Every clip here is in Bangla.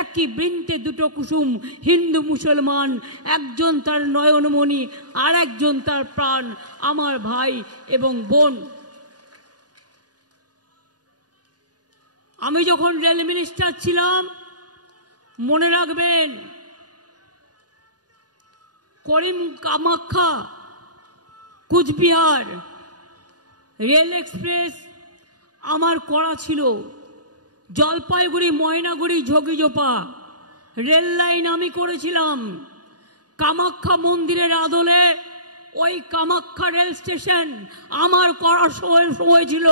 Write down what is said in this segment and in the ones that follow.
একই বৃন্তে দুটো কুসুম, হিন্দু মুসলমান, একজন তার নয়নমণি আর একজন তার প্রাণ, আমার ভাই এবং বোন। আমি যখন রেল মিনিস্টার ছিলাম, মনে রাখবেন, করিম কামাখ্যা কুচবিহার রেল এক্সপ্রেস আমার করা ছিল। জলপাইগুড়ি ময়নাগুড়ি ঝগিজোপা রেল লাইন আমি করেছিলাম। কামাখ্যা মন্দিরের আদলে ওই কামাখ্যা রেল স্টেশন আমার করার সময় ছিল।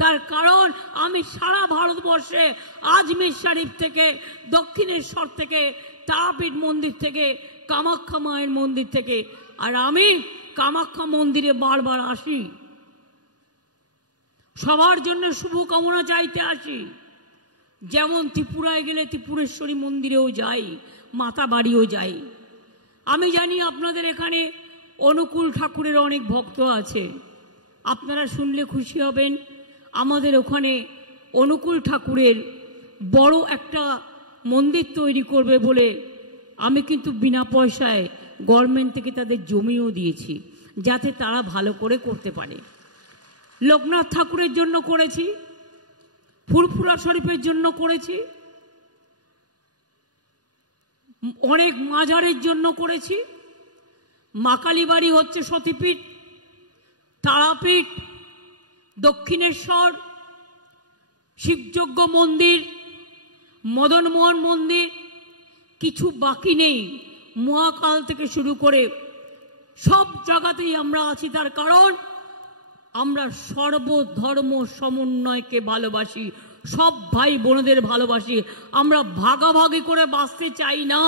তার কারণ আমি সারা ভারতবর্ষে আজমির শরীফ থেকে, দক্ষিণেশ্বর থেকে, তারাপীঠ মন্দির থেকে, কামাখ্যা মায়ের মন্দির থেকে, আর আমি কামাখ্যা মন্দিরে বারবার আসি, সবার জন্য শুভকামনা চাইতে আসি। যেমন ত্রিপুরায় গেলে ত্রিপুরেশ্বরী মন্দিরেও যাই, মাতা বাড়িও যাই। আমি জানি আপনাদের এখানে অনুকূল ঠাকুরের অনেক ভক্ত আছে, আপনারা শুনলে খুশি হবেন। আমাদের ওখানে অনুকূল ঠাকুরের বড় একটা মন্দির তৈরি করবে বলে আমি কিন্তু বিনা পয়সায় গভর্নমেন্ট থেকে তাদের জমিও দিয়েছি, যাতে তারা ভালো করে করতে পারে। লোকনাথ ঠাকুরের জন্য করেছি, ফুরফুরা শরীফের জন্য করেছি, অনেক মাজারের জন্য করেছি। মা কালীবাড়ি হচ্ছে সতীপীঠ, তারাপীঠ, দক্ষিণেশ্বর, শিবযজ্ঞ মন্দির, মদনমোহন মন্দির, কিছু বাকি নেই। মহাকাল থেকে শুরু করে সব জায়গাতেই আমরা আছি। তার কারণ আমরা সর্বধর্ম সমন্বয়কে ভালোবাসি, সব ভাই বোনদের ভালোবাসি। আমরা ভাগাভাগি করে বাঁচতে চাই না,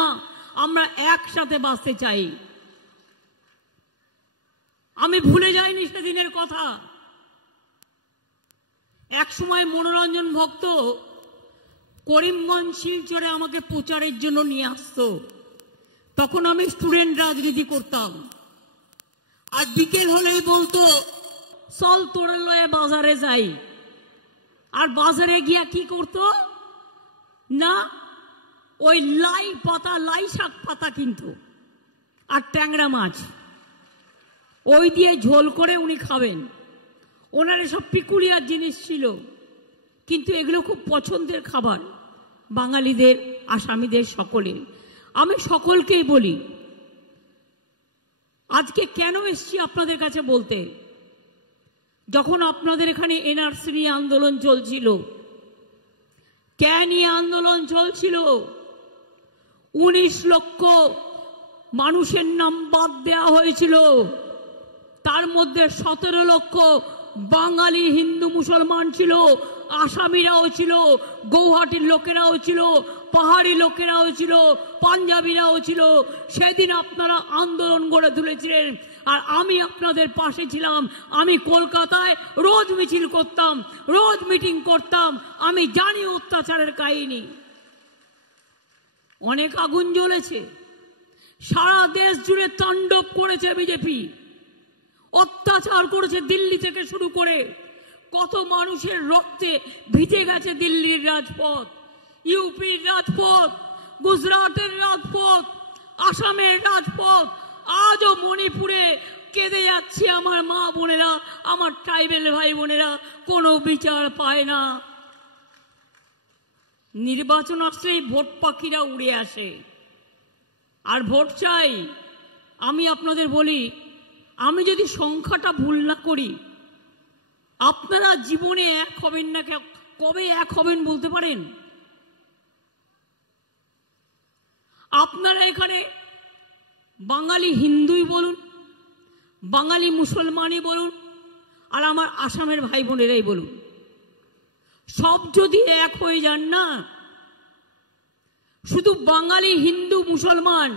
আমরা একসাথে বাঁচতে চাই। আমি ভুলে যাইনি সেদিনের কথা। এক সময় মনোরঞ্জন ভক্ত করিমগঞ্জ শিলচরে আমাকে প্রচারের জন্য নিয়ে আসতো। তখন আমি স্টুডেন্ট রাজনীতি করতাম, আর বিকেল হলেই বলতো চল তোরে লয়ে বাজারে যাই। আর বাজারে গিয়া কি করতো না, ওই লাই পাতা, লাই শাক পাতা কিনতো আর ট্যাংরা মাছ, ওই দিয়ে ঝোল করে উনি খাবেন। ওনার এসব পিকুলিয়ার জিনিস ছিল, কিন্তু এগুলো খুব পছন্দের খাবার বাঙালিদের, আসামিদের, সকলের। আমি সকলকেই বলি, আজকে কেন এসছি আপনাদের কাছে বলতে, যখন আপনাদের এখানে এনআরসি নিয়ে আন্দোলন চলছিল, নিয়ে আন্দোলন চলছিল, 19 লক্ষ মানুষের নাম বাদ দেওয়া হয়েছিল। তার মধ্যে 17 লক্ষ বাঙালি হিন্দু মুসলমান ছিল, আসামিরাও ছিল, গৌহাটির লোকেরাও ছিল, পাহাড়ি লোকেরাও ছিল, পাঞ্জাবিরাও ছিল। সেদিন আপনারা আন্দোলন গড়ে তুলেছিলেন, আর আমি আপনাদের পাশে ছিলাম। আমি কলকাতায় রোজ মিছিল করতাম, রোজ মিটিং করতাম। আমি জানি অত্যাচারের কাহিনী। অনেক আগুন জ্বলেছে, সারা দেশ জুড়ে তাণ্ডব করেছে বিজেপি, অত্যাচার করেছে দিল্লি থেকে শুরু করে। কত মানুষের রক্তে ভিজে গেছে দিল্লির রাজপথ, ইউপির রাজপথ, গুজরাটের রাজপথ, আসামের রাজপথ। আজও মণিপুরে কেঁদে যাচ্ছে আমার মা বোনেরা, আমার ট্রাইবেল ভাই বোনেরা, কোনো বিচার পায় না। নির্বাচন আসলেই ভোট পাখিরা উড়ে আসে, আর ভোট চাই। আমি আপনাদের বলি, আমি যদি সংখ্যাটা ভুল না করি, আপনারা জীবনে এক হবেন না। কবে এক হবেন বলতে পারেন? আপনারা এখানে বাঙালি হিন্দুই বলুন, বাঙালি মুসলমানই বলুন, আর আমার আসামের ভাই বোনেরাই বলুন, সব যদি এক হয়ে যান না, শুধু বাঙালি হিন্দু মুসলমান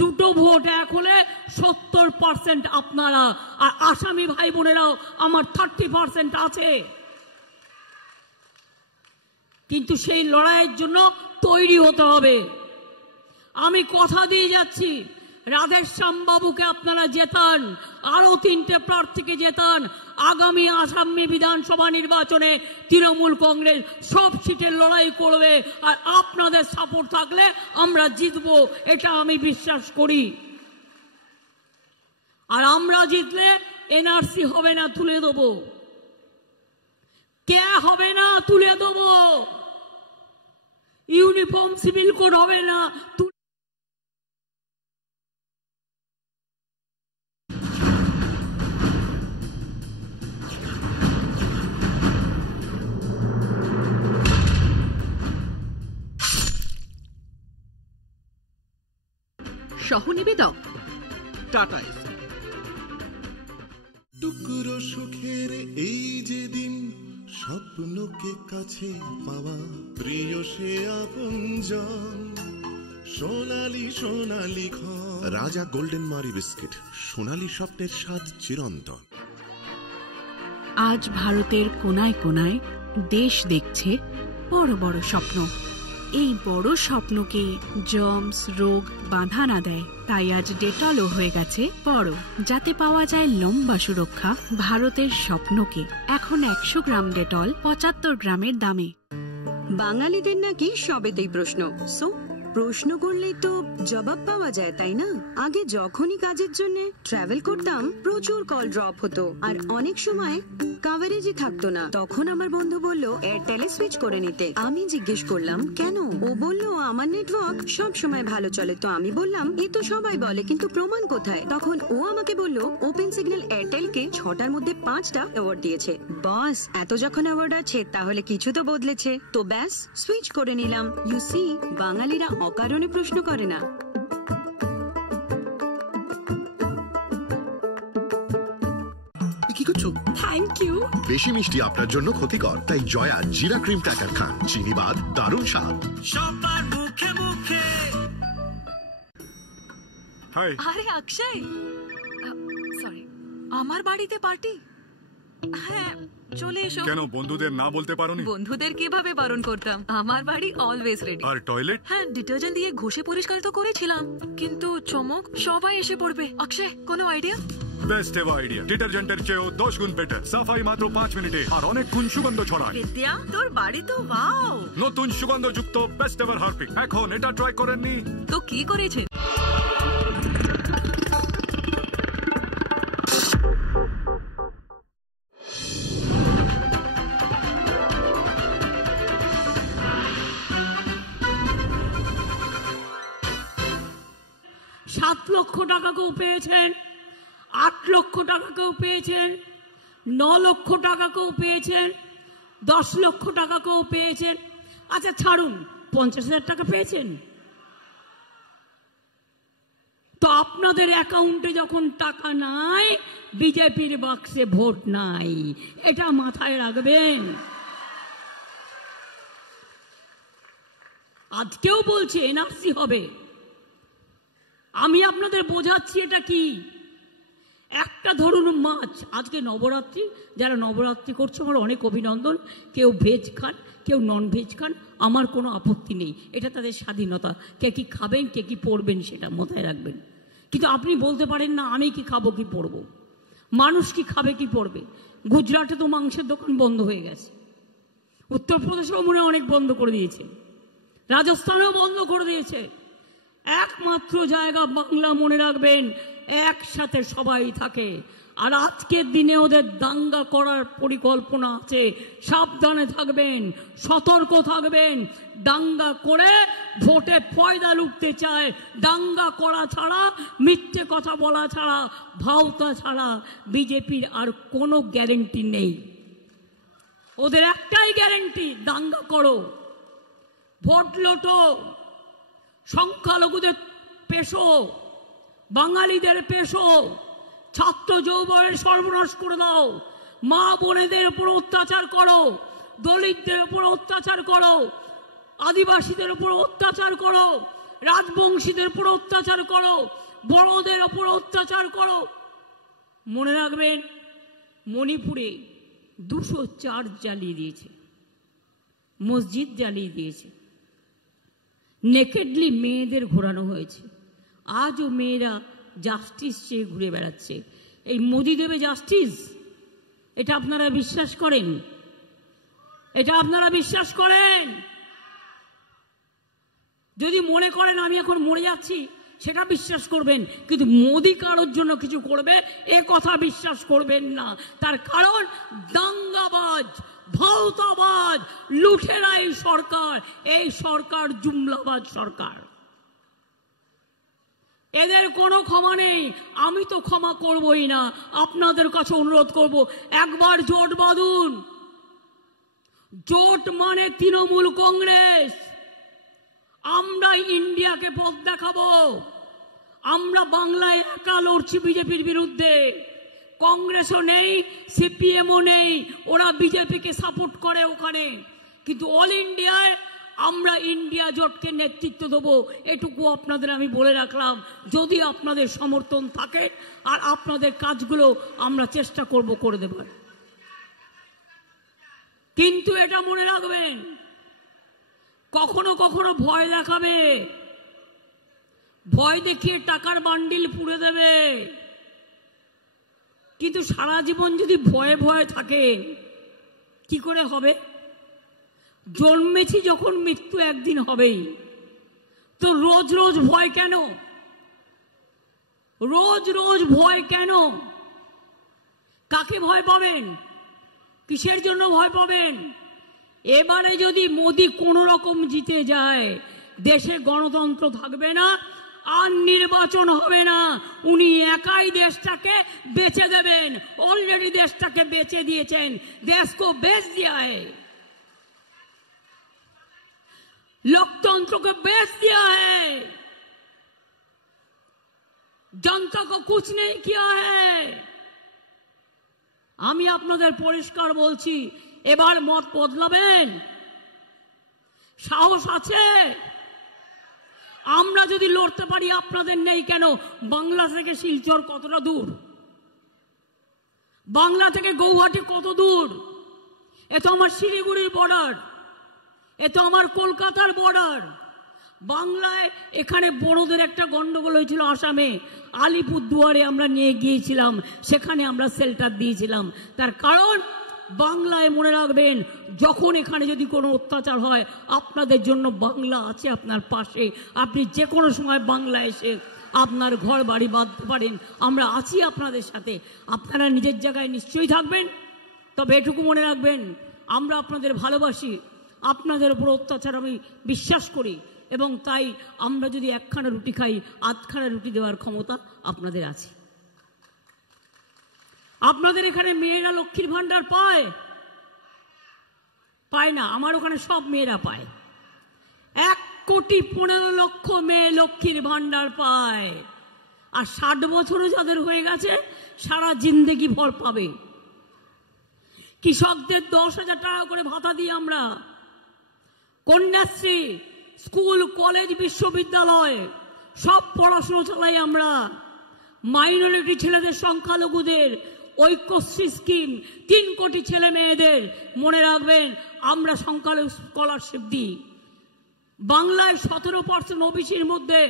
দুটো ভোট এক হলে 70% আপনারা, আর আসামি ভাই বোনেরাও আমার 30% আছে। কিন্তু সেই লড়াইয়ের জন্য তৈরি হতে হবে। আমি কথা দিয়ে যাচ্ছি, রাধেশ্যাম বাবুকে আপনারা জেতান, আরো 3টে প্রার্থীকে জেতান। আগামী আসামে বিধানসভা নির্বাচনে তৃণমূল কংগ্রেস সব সিটের লড়াই করবে, আর আপনাদের সাপোর্ট থাকলে আমরা জিতবো, এটা আমি বিশ্বাস করি। আর আমরা জিতলে এনআরসি হবে না, তুলে দেবো। কে হবে না, তুলে দেবো। ইউনিফর্ম সিভিল কোড হবে না। সহনিবেদক টাটা। টুকরো সুখের এই যে দিন, স্বপ্নকে কাছে পাওয়া, প্রিয় সে আপনজন, সোনালি সোনালি ঘর। রাজা গোল্ডেন মারি বিস্কিট, সোনালি স্বপ্নের স্বাদ চিরন্তন। আজ ভারতের কোনায় কোনায় দেশ দেখছে বড় বড় স্বপ্ন। এই বড় স্বপ্নকে জার্মস, রোগ বাধা না দেয়। তাই আজ ডেটলও হয়ে গেছে বড়, যাতে পাওয়া যায় লম্বা সুরক্ষা ভারতের স্বপ্নকে। এখন 100 গ্রাম ডেটল 75 গ্রামের দামে। বাঙালিদের নাকি সবেতেই প্রশ্ন, সো প্রশ্ন করলেই তো জবাব পাওয়া যায়, তাই না? আগে যখনই কাজের জন্য ট্রাভেল করতাম প্রচুর কল ড্রপ হতো আর অনেক সময় কভারেজই থাকতো না। তখন আমার বন্ধু বলল এয়ারটেলে সুইচ করে নিতে। আমি জিজ্ঞেস করলাম কেন? ও বলল আমার নেটওয়ার্ক সব সময় ভালো চলে। তো আমি বললাম এ তো সবাই বলে, কিন্তু প্রমাণ কোথায়? তখন ও আমাকে বলল ওপেন সিগন্যাল এয়ারটেলকে 6টার মধ্যে 5টা অ্যাওয়ার্ড দিয়েছে। বস, এত যখন অ্যাওয়ার্ড আছে তাহলে কিছু তো বদলেছে। তো ব্যাস সুইচ করে নিলাম। ইউ সি, বাঙালিরা অকারণে প্রশ্ন করে না। কি করছো? Thank you. বেশি মিষ্টি আপনার জন্য ক্ষতিকর, তাই জয়া জিরা ক্রিম ক্র্যাকার খান। চিনি বাদ, দারুণ স্বাদ। সবার মুখে মুখে। হাই। আরে অক্ষয়, সরি, আমার বাড়িতে পার্টি? হ্যাঁ, চলে এসো। কেন বন্ধুদের না বলতে পারোনি? বন্ধুদের কিভাবে বারণ করতাম? আমার বাড়ি অলওয়েজ রেডি। আর টয়লেট? হ্যাঁ, ডিটারজেন্ট দিয়ে ঘষে পরিষ্কার তো করেছিলাম, কিন্তু চমক, সবাই এসে পড়বে। অক্ষয়, কোনো আইডিয়া? Best ever idea. ডিটারজেন্টের চেয়েও 10 গুণ বেটার। সাফাই মাত্র 5 মিনিটে আর অনেক গুণ সুগন্ধ ছড়ায়। বিদ্যা, তোর বাড়ি তো ওয়াও। নতুন সুগন্ধযুক্ত বেস্ট এভার হারপিক। এখন এটা ট্রাই করেননি তো কি করেছেন? সাত লক্ষ টাকা কেউ পেয়েছেন, 8 লক্ষ টাকা কেউ পেয়েছেন, 9 লক্ষ টাকা কেউ পেয়েছেন, 10 লক্ষ টাকা কেউ পেয়েছেন। আচ্ছা ছাড়ুন, 50,000 টাকা পেয়েছেন তো? আপনাদের অ্যাকাউন্টে যখন টাকা নাই, বিজেপির বাক্সে ভোট নাই, এটা মাথায় রাখবেন। আজকেও বলছে এনআরসি হবে। আমি আপনাদের বোঝাচ্ছি এটা কি। একটা ধরুন মাছ, আজকে নবরাত্রি, যারা নবরাত্রি করছে আমার অনেক অভিনন্দন। কেউ ভেজ খান, কেউ নন ভেজ খান, আমার কোনো আপত্তি নেই, এটা তাদের স্বাধীনতা। কে কি খাবেন, কে কি পড়বেন সেটা মাথায় রাখবেন। কিন্তু আপনি বলতে পারেন না আমি কি খাবো কি পড়বো। মানুষ কি খাবে কি পড়বে। গুজরাটে তো মাংসের দোকান বন্ধ হয়ে গেছে, উত্তরপ্রদেশেও মনে অনেক বন্ধ করে দিয়েছে, রাজস্থানেও বন্ধ করে দিয়েছে। একমাত্র জায়গা বাংলা, মনে রাখবেন, একসাথে সবাই থাকে। আর আজকের দিনে ওদের দাঙ্গা করার পরিকল্পনা আছে। সাবধানে থাকবেন, সতর্ক থাকবেন। দাঙ্গা করে ভোটে ফয়দা লুটতে চায়। দাঙ্গা করা ছাড়া, মিথ্যে কথা বলা ছাড়া, ভাওতা ছাড়া বিজেপির আর কোনো গ্যারেন্টি নেই। ওদের একটাই গ্যারেন্টি, দাঙ্গা করো, ভোট লোটো, সংখ্যালঘুদের পেশো, বাঙালিদের পেশো, ছাত্র যৌবনের সর্বনাশ করে দাও, মা বোনেদের উপর অত্যাচার করো, দলিতদের উপর অত্যাচার করো, আদিবাসীদের উপর অত্যাচার করো, রাজবংশীদের উপর অত্যাচার করো, বড়দের উপর অত্যাচার করো। মনে রাখবেন, মণিপুরে 200 চার্চ জ্বালিয়ে দিয়েছে, মসজিদ জ্বালিয়ে দিয়েছে, নেকেডলি মেয়েদের ঘোরানো হয়েছে। আজও মেয়েরা জাস্টিস চেয়ে ঘুরে বেড়াচ্ছে। এই মোদি দেবে জাস্টিস? এটা আপনারা বিশ্বাস করেন? এটা আপনারা বিশ্বাস করেন? যদি মনে করেন আমি এখন মরে যাচ্ছি সেটা বিশ্বাস করবেন, কিন্তু মোদি কারোর জন্য কিছু করবে এ কথা বিশ্বাস করবেন না। তার কারণ দাঙ্গাবাজ, ভাওতাবাজ, লুঠেরাই সরকার। এই সরকার জুমলাবাজ সরকার। এদের কোনো ক্ষমা নেই। আমি তো ক্ষমা করবই না। আপনাদের কাছে অনুরোধ করব, একবার জোট বাঁধুন। জোট মানে তৃণমূল কংগ্রেস। আমরা ইন্ডিয়াকে পথ দেখাবো। আমরা বাংলায় একা লড়ছি বিজেপির বিরুদ্ধে। কংগ্রেসও নেই, সিপিএমও নেই, ওরা বিজেপিকে সাপোর্ট করে ওখানে। কিন্তু অল ইন্ডিয়ায় আমরা ইন্ডিয়া জোটকে নেতৃত্ব দেবো, এটুকু আপনাদের আমি বলে রাখলাম। যদি আপনাদের সমর্থন থাকে আর আপনাদের কাজগুলো আমরা চেষ্টা করব করে দেবার। কিন্তু এটা মনে রাখবেন, কখনো কখনো ভয় দেখাবে, ভয় দেখিয়ে টাকার বান্ডিল পুড়ে দেবে। কিন্তু সারা জীবন যদি ভয়ে ভয়ে থাকে কি করে হবে? জন্মেছি যখন মৃত্যু একদিন হবেই, তো রোজ রোজ ভয় কেন? রোজ রোজ ভয় কেন? কাকে ভয় পাবেন? কিসের জন্য ভয় পাবেন? এবারে যদি মোদি কোনো রকম জিতে যায়, দেশে গণতন্ত্র থাকবে না, আর নির্বাচন হবে না। উনি একাই দেশটাকে বেচে দেবেন। অলরেডি দেশটাকে বেচে দিয়েছেন। দেশ কো বেচ दिया है, लोकतंत्र को बेच दिया है, जनता को कुछ नहीं किया है। আমি আপনাদের পরিষ্কার বলছি, এবার মত বদলাবেন? সাহস আছে? আমরা যদি লড়তে পারি, আপনাদের নেই কেন? বাংলা থেকে শিলচর কতটা দূর? বাংলা থেকে গৌহাটি কত দূর? এ তো আমার শিলিগুড়ির বর্ডার, এ তো আমার কলকাতার বর্ডার। বাংলায় এখানে বড়দের একটা গন্ডগোল হয়েছিল আসামে, আলিপুরদুয়ারে আমরা নিয়ে গিয়েছিলাম, সেখানে আমরা শেল্টার দিয়েছিলাম। তার কারণ বাংলায় মনে রাখবেন, যখন এখানে যদি কোনো অত্যাচার হয়, আপনাদের জন্য বাংলা আছে আপনার পাশে। আপনি যে কোনো সময় বাংলা এসে আপনার ঘর বাড়ি বাঁধতে পারেন। আমরা আছি আপনাদের সাথে। আপনারা নিজের জায়গায় নিশ্চয়ই থাকবেন। তবে এটুকু মনে রাখবেন, আমরা আপনাদের ভালোবাসি, আপনাদের উপর অত্যাচার আমি বিশ্বাস করি, এবং তাই আমরা যদি একখানা রুটি খাই, আধখানা রুটি দেওয়ার ক্ষমতা আপনাদের আছে। আপনাদের এখানে মেয়েরা লক্ষ্মীর ভান্ডার পায়? পায় না। আমার ওখানে সব মেয়েরা পায়। 1,15,00,000 মেয়ে লক্ষ্মীর ভান্ডার পায়। আর 60 বছরও যাদের হয়ে গেছে, সারা জিন্দেগি ভর পাবে। কৃষকদের 10,000 টাকা করে ভাতা দিই আমরা। কন্যাশ্রী, স্কুল, কলেজ, বিশ্ববিদ্যালয় সব পড়াশোনা চালাই আমরা। মাইনরিটি ছেলেদের, সংখ্যালঘুদের ঐক্যশ্রী স্কিম 3 কোটি ছেলে মেয়েদের মনে রাখবেন আমরা সংখ্যালঘু স্কলারশিপ দিই। বাংলায় 17% ওবিসির মধ্যে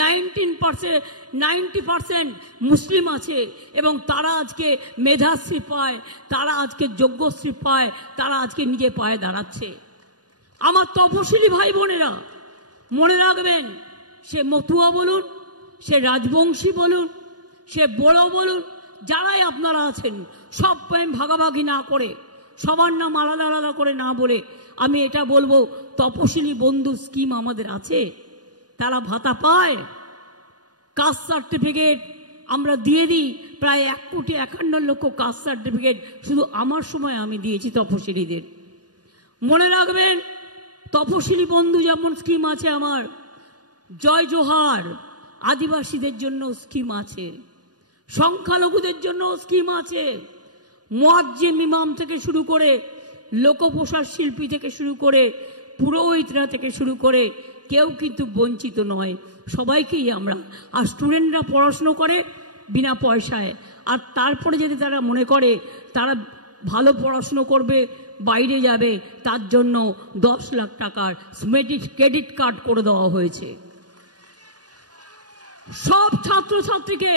90% মুসলিম আছে, এবং তারা আজকে মেধাশ্রী পায়, তারা আজকে যোগ্যশ্রী পায়, তারা আজকে নিজে পায়ে দাঁড়াচ্ছে। আমার তপশিলি ভাই বোনেরা মনে রাখবেন, সে মতুয়া বলুন, সে রাজবংশী বলুন, সে বড় বলুন, যারাই আপনারা আছেন, সব ভাগাভাগি না করে, সবার নাম আলাদা আলাদা করে না বলে আমি এটা বলবো, তপশিলি বন্ধু স্কিম আমাদের আছে, তারা ভাতা পায়। কাস্ট সার্টিফিকেট আমরা দিয়ে দিই, প্রায় 1,51,00,000 কাস্ট সার্টিফিকেট শুধু আমার সময় আমি দিয়েছি তপশিলিদের। মনে রাখবেন, তপশিলি বন্ধু যেমন স্কিম আছে আমার, জয় জোহার আদিবাসীদের জন্য স্কিম আছে, সংখ্যালঘুদের জন্য স্কিম আছে, মুয়াজ্জিম ইমাম থেকে শুরু করে, লোকপ্রসাদ শিল্পী থেকে শুরু করে, পুরোহিতরা থেকে শুরু করে কেউ কিন্তু বঞ্চিত নয়, সবাইকেই আমরা। আর স্টুডেন্টরা পড়াশুনো করে বিনা পয়সায়। আর তারপরে যদি তারা মনে করে তারা ভালো পড়াশুনো করবে, বাইরে যাবে, তার জন্য 10 লাখ টাকার ক্রেডিট কার্ড করে দেওয়া হয়েছে। সব ছাত্রছাত্রীকে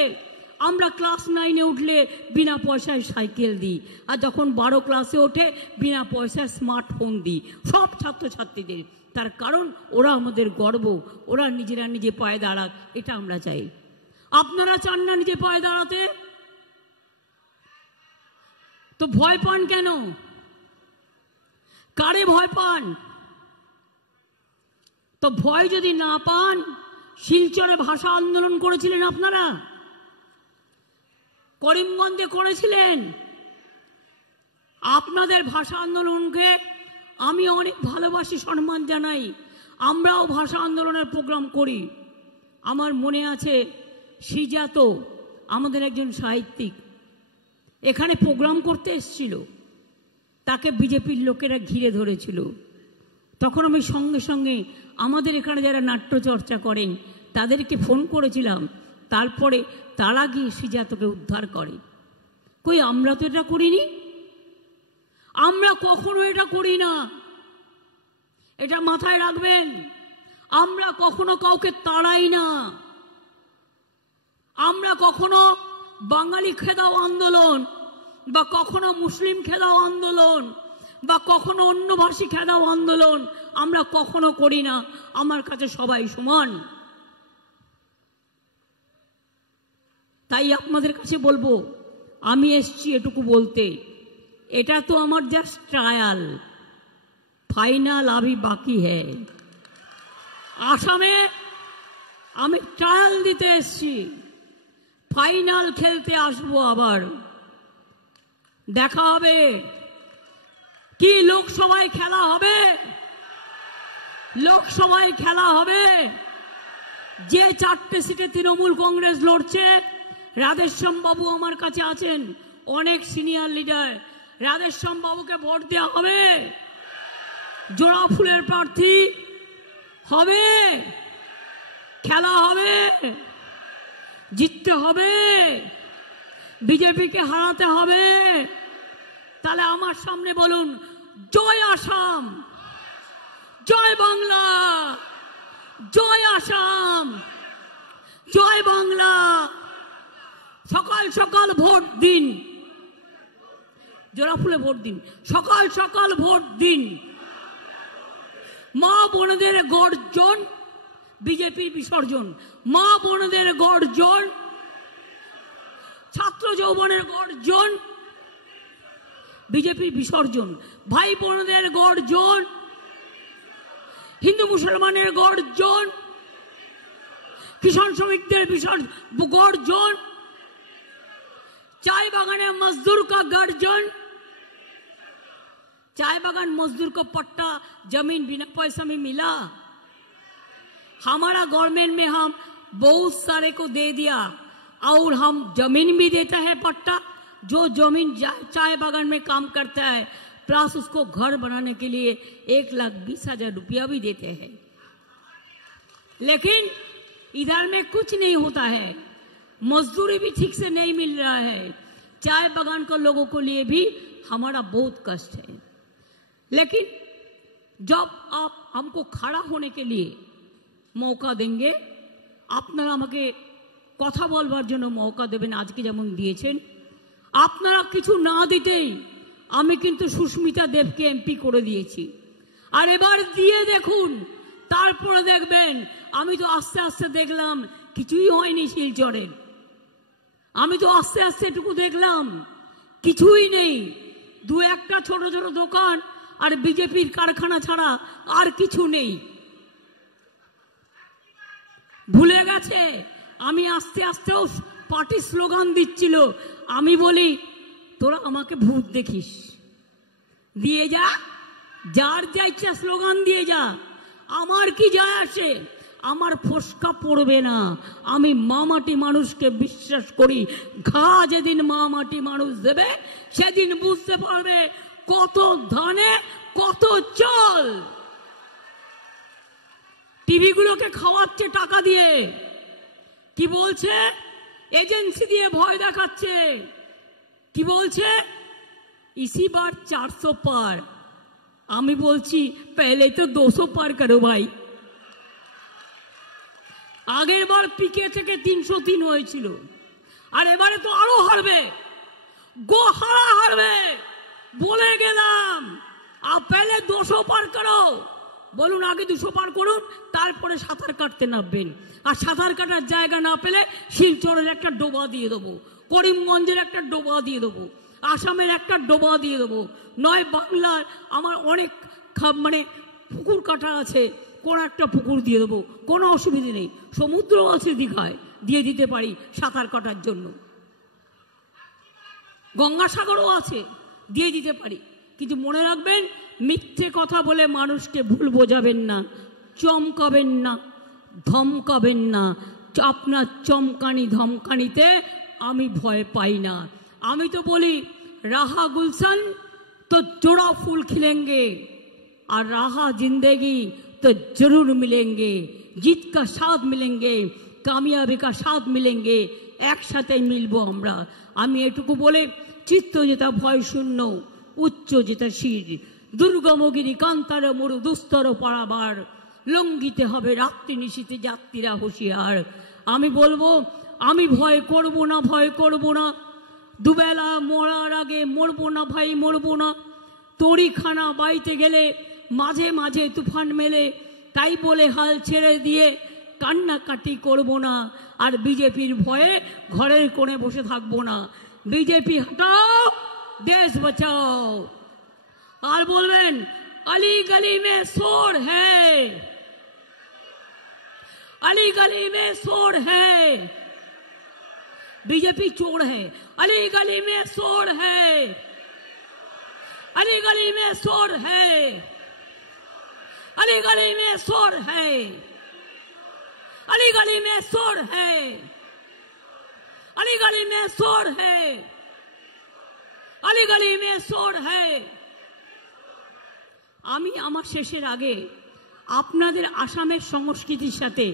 আমরা ক্লাস 9-এ উঠলে বিনা পয়সায় সাইকেল দিই, আর যখন 12 ক্লাসে ওঠে বিনা পয়সায় স্মার্টফোন দিই সব ছাত্রছাত্রীদের। তার কারণ ওরা আমাদের গর্ব, ওরা নিজেরা নিজে পায়ে দাঁড়াক, এটা আমরা চাই। আপনারা চান না নিজে পায়ে দাঁড়াতে? তো ভয় পান কেন? কারে ভয় পান? তো ভয় যদি না পান, শিলচরে ভাষা আন্দোলন করেছিলেন আপনারা, করিমগঞ্জে করেছিলেন। আপনাদের ভাষা আন্দোলনকে আমি অনেক ভালোবাসি, সম্মান জানাই। আমরাও ভাষা আন্দোলনের প্রোগ্রাম করি। আমার মনে আছে সিজাত আমাদের একজন সাহিত্যিক এখানে প্রোগ্রাম করতে এসেছিল, তাকে বিজেপির লোকেরা ঘিরে ধরেছিল। তখন আমি সঙ্গে সঙ্গে আমাদের এখানে যারা নাট্য চর্চা করেন তাদেরকে ফোন করেছিলাম, তারপরে তারা গিয়ে সিজাতকে উদ্ধার করে। কই আমরা তো এটা করিনি, আমরা কখনো এটা করি না, এটা মাথায় রাখবেন। আমরা কখনো কাউকে তাড়াই না, আমরা কখনো বাঙালি খেদাও আন্দোলন বা কখনো মুসলিম খেদাও আন্দোলন বা কখনো অন্য ভাষী খেদাও আন্দোলন আমরা কখনো করি না। আমার কাছে সবাই সমান। তাই আপনাদের কাছে বলবো, আমি এসছি এটুকু বলতে, এটা তো আমার জাস্ট ট্রায়াল, ফাইনাল আভি বাকি হ্যায়। আসামে আমি ট্রায়াল দিতে এসছি, ফাইনাল খেলতে আসবো। আবার দেখা হবে। কি লোকসভায় খেলা হবে? লোকসভায় খেলা হবে। যে 4টে সিটে তৃণমূল কংগ্রেস লড়ছে, রাধেশ্যাম বাবু আমার কাছে আছেন, অনেক সিনিয়র লিডার। রাধেশ্যাম বাবুকে ভোট দেওয়া হবে, জোড়া ফুলের প্রার্থী হবে, খেলা হবে, জিততে হবে, বিজেপিকে হারাতে হবে। তাহলে আমার সামনে বলুন, জয় আসাম, জয় বাংলা, জয় আসাম, জয় বাংলা। সকাল সকাল ভোট দিন, জোড়া ফুলে ভোট দিন, সকাল সকাল ভোট দিন। মা বোনদের গর্জন, বিজেপির বিসর্জন। মা বোনদের গর্জন, ছাত্র যৌবনের গর্জন, বিজেপির বিসর্জন। ভাই বোনদের গর্জন, হিন্দু মুসলমানের গর্জন, কিষাণ শ্রমিকদের গর্জন, चाय बागान मजदूर का गर्जन। चाय बागान मजदूर को पट्टा जमीन बिना पैसा में मिला। हमारा गवर्नमेंट में हम बहुत सारे को दे दिया और हम जमीन भी देता है पट्टा। जो जमीन चाय बागान में काम करता है प्लस उसको घर बनाने के लिए 1,20,000 रुपया भी देते हैं। लेकिन इधर में कुछ नहीं होता है, मजदूरी भी ठीक से नहीं मिल रहा है। चाय बागान को लोगों को लिए भी हमारा बहुत कष्ट है। लेकिन जब आप हमको खड़ा होने के लिए मौका देंगे, আপনারা আমাকে কথা বলবার জন্য মौका দেবেন, আজকে যেমন দিয়েছেন। আপনারা কিছু না দিতেই আমি কিন্তু সুস্মিতা দেবকে এমপি করে দিয়েছি। আর এবার দিয়ে দেখুন, তারপরে দেখবেন। আমি তো আস্তে আস্তে দেখলাম কিছুই হয়নি শিলচরের। আমি তো আস্তে আস্তে এটুকু দেখলাম কিছুই নেই, দু একটা ছোট ছোট দোকান আর বিজেপির কারখানা ছাড়া আর কিছু নেই। ভুলে গেছে। আমি আস্তে আস্তেও পার্টি স্লোগান দিচ্ছিল। আমি বলি তোরা আমাকে ভূত দেখিস, দিয়ে যা, যার যা ইচ্ছা স্লোগান দিয়ে যা, আমার কি যায় আসে, আমার ফসকা পড়বে না। আমি মা মাটি মানুষকে বিশ্বাস করি। ঘা যেদিন মা মাটি মানুষ দেবে সেদিন বুঝতে পারবে কত ধানে কত চাল। টিভি গুলোকে খাওয়াচ্ছে টাকা দিয়ে, কি বলছে, এজেন্সি দিয়ে ভয় দেখাচ্ছে। কি বলছে, इसी बार 400 पार। আমি বলছি पहले तो 200 पार करो भाई। আগের বার পিকে থেকে 303 হয়েছিল, আর এবারে তো আরো হারবে, গোহারা হারবে বলে গেলাম। আর পেলে 200 পার করো, বলুন আগে 200 পার করুন, তারপরে সাঁতার কাটতে নামবেন। আর সাঁতার কাটার জায়গা না পেলে শিলচরের একটা ডোবা দিয়ে দেবো, করিমগঞ্জের একটা ডোবা দিয়ে দেবো, আসামের একটা ডোবা দিয়ে দেবো, নয় বাংলার আমার অনেক মানে পুকুর কাটা আছে, কোন একটা পুকুর দিয়ে দেবো, কোনো অসুবিধে নেই। সমুদ্র আছে দীঘায়, দিয়ে দিতে পারি সাঁতার কাটার জন্য, গঙ্গাসাগরও আছে, দিয়ে দিতে পারি। কিন্তু মনে রাখবেন, মিথ্যে কথা বলে মানুষকে ভুল বোঝাবেন না, চমকাবেন না, ধমকাবেন না। আপনার চমকানি ধমকানিতে আমি ভয় পাই না। আমি তো বলি রাহা গুলশান তো জোড়া ফুল খিলেंगे, और राहा जिंदगी तो जरूर मिलेंगे, जीत का स्वाद मिलेंगे, कामयाबी का स्वाद मिलेंगे, একসাথে মিলবো আমরা। আমি এটুকু বলে, চিত্ত যেটা ভয় শূন্য, উচ্চ যেটা শির, দুর্গমগিরি কান্তার মরু দুস্তর পারাবার, লঙ্ঘিতে হবে রাত্রি নিশীতে যাত্রীরা হুঁশিয়ার। আমি বলবো, আমি ভয় করব না, ভয় করব না, দুবেলা মরার আগে মরবো না ভাই, মরবো না। তড়িখানা বাইতে গেলে মাঝে মাঝে তুফান মেলে, তাই বলে হাল ছেড়ে দিয়ে কান্নাকাটি করব না। আর বিজেপির ভয়ে ঘরের কোণে বসে থাকবো না। বিজেপি হটাও, দেশ বাঁচাও। আর বলবেন अली गली में शोर है, अली गली में शोर है, बीजेपी चोर है। अली गली में शोर है, अली गली में शोर है, अली गली में शोर है, अली गली में शोर है, अली गली में शोर है, अली गली में शोर है। আমি আমার শেষের আগে আপনাদের আসামের সংস্কৃতির সাথে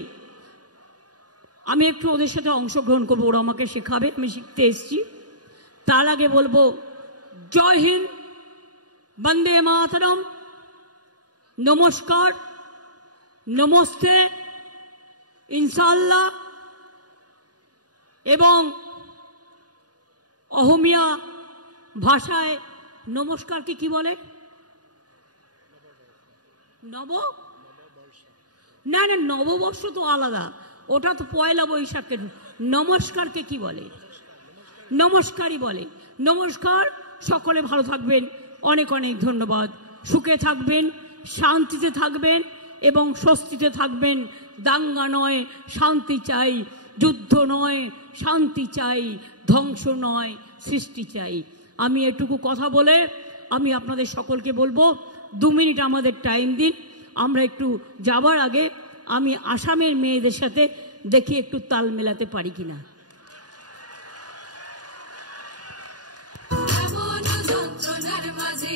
আমি একটু ওদের সাথে অংশগ্রহণ করবো, ওরা আমাকে শেখাবে, আমি শিখতে এসেছি। তার আগে বলবো জয় হিন্দ, বন্দে মাতরম, নমস্কার, নমস্তে, ইনশাআল্লাহ। এবং অহমিয়া ভাষায় নমস্কারকে কি বলে? নব না না, নববর্ষ তো আলাদা, ওটা তো পয়লা বৈশাখের। নমস্কারকে কি বলে? নমস্কারই বলে। নমস্কার, সকলে ভালো থাকবেন, অনেক অনেক ধন্যবাদ। সুখে থাকবেন, শান্তিতে থাকবেন এবং স্বস্তিতে থাকবেন। দাঙ্গা নয়, শান্তি চাই, যুদ্ধ নয়, শান্তি চাই, ধ্বংস নয়, সৃষ্টি চাই। আমি এটুকু কথা বলে আমি আপনাদের সকলকে বলবো, 2 মিনিট আমাদের টাইম দিন। আমরা একটু যাবার আগে আমি আসামের মেয়েদের সাথে দেখি একটু তাল মেলাতে পারি কিনা। মাঝে